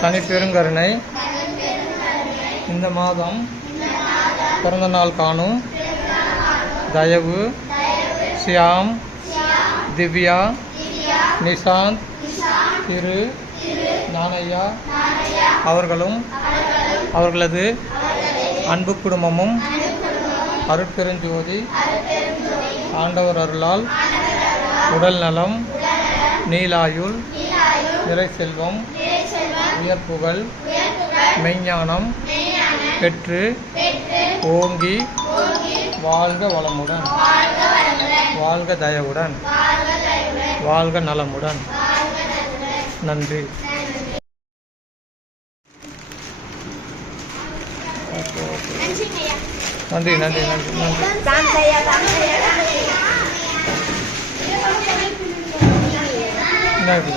தனிப்பெருங்கருணை இந்த மாதம் பிறந்த நாள் காணும் தயவு, ஷியாம், திவ்யா, நிஷாந்த், திரு, ஞானையா அவர்களும் அவர்களது அன்பு குடும்பமும் அருட்பெருஞ்சோதி ஆண்டவர் அருளால் உடல் நலம், நீலாயுள், நிறை செல்வம், உயர்ப்புகள், மெய்ஞானம் பெற்று ஓங்கி வாழ்க வளமுடன், வாழ்க தயவுடன், வாழ்க நலமுடன். நன்றி. நன்றி நன்றி நன்றி நன்றி நன்றி.